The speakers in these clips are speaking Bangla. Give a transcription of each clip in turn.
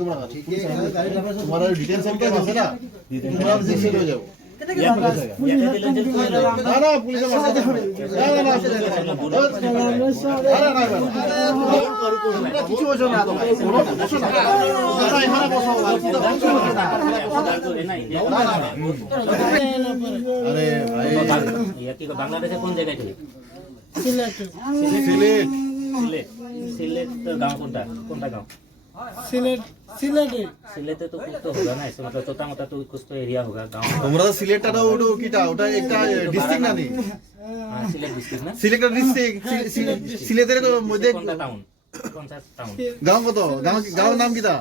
तुम्हारा डिटेंशन कैंप আছে না তোমরা জেসে হয়ে যাও না না পুলিশ না কিছু হচ্ছে না তোমরা এখানে বসো আরে ভাই বাংলাদেশে কোন জায়গায় থেকে সিলেট सिलेट तो गांव कौन-सा गांव सिलेटे तो कुछ तो होगा ना इसमें मतलब छोटा मोटा तो कुछ तो एरिया होगा गांव তোমরা তো সিলেটটা ওটা কিটা ওটা একটা ডিস্ট্রিক্ট না নি हां सिलेट डिस्ट्रिक्ट ना সিলেট ডিস্ট্রিক্ট সিলেটের মধ্যে कौन सा टाउन कौन सा टाउन গাঁও কত গাঁওর নাম কিটা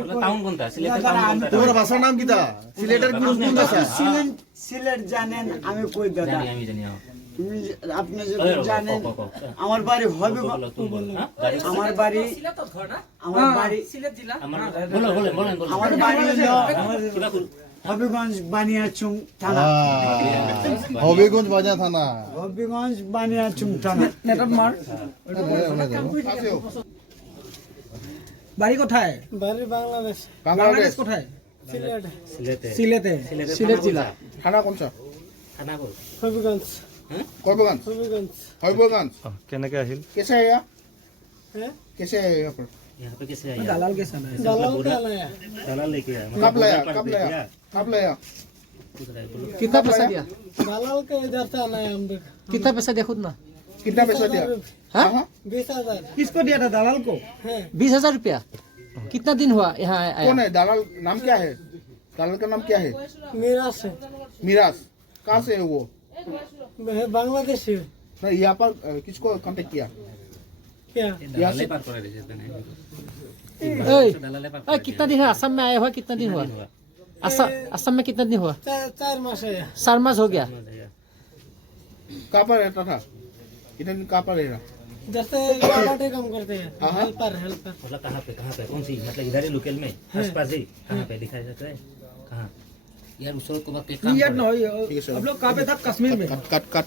मतलब टाउन कौन सा सिलेट टाउन कौन सा তোমার ভাষার নাম কিটা সিলেটের কোন কোন ভাষা সিলেট জানেন আমি কই দাদা আমি জানি আপনি যদি জানেন আমার বাড়ি হবে আমার বাড়ি সিলেট জেলা আমার বাড়ি হবিগঞ্জ বানিয়াচুং থানা হবিগঞ্জ বাজার থানা হবিগঞ্জ বানিয়াচুং থানা নেটত মার বাড়ি কোথায়? বাড়ি বাংলাদেশ বাংলাদেশ কোথায়? সিলেটে সিলেট জেলা থানা কোনটা खाना बोल হবিগঞ্জ হবিগঞ্জ হবিগঞ্জ হবিগঞ্জ কেনেকে আহিল कैसे है यहाँ हैं कैसे है यहाँ पर यहाँ पे कैसे आया দালাল के साथ दलाल का लाया दलाल लेके आया कब लाया कब लाया कितना पैसा दिया? दलाल का इधर से लाया हम लोग कितना पैसा दिया खुद ना? कितना पैसा दिया हाँ? हाँ 20,000 किसको दिया था? दलाल को है 20,000 रुपया। कितना दिन हुआ यहाँ आया? कौन है दलाल नाम क्या है दलाल का नाम क्या है मेरा से मिराज कहाँ से है वो बांग्लादेश से नहीं यहाँ पर किसको कांटेक्ट किया क्या दलाले पार कर रहे थे दलाले पार ओए, कितना दिन है असम में आया हुआ? कितना दिन हुआ? असम में कितना दिन हुआ? 4 मास है 4 मास हो गया। कहाँ पर रहता था इतने दिन कहाँ पर रह रहा जैसे काटे काम करते हैं हाँ। हेल्पर मतलब कहाँ पे कौन सी मतलब इधर ही लोकल में आसपास ही कहाँ पे दिखाया जाता है कहाँ यार उस वक्त को क्लियर ना हो ठीक है सर। अब लोग कहाँ पे था? कश्मीर में। Cut cut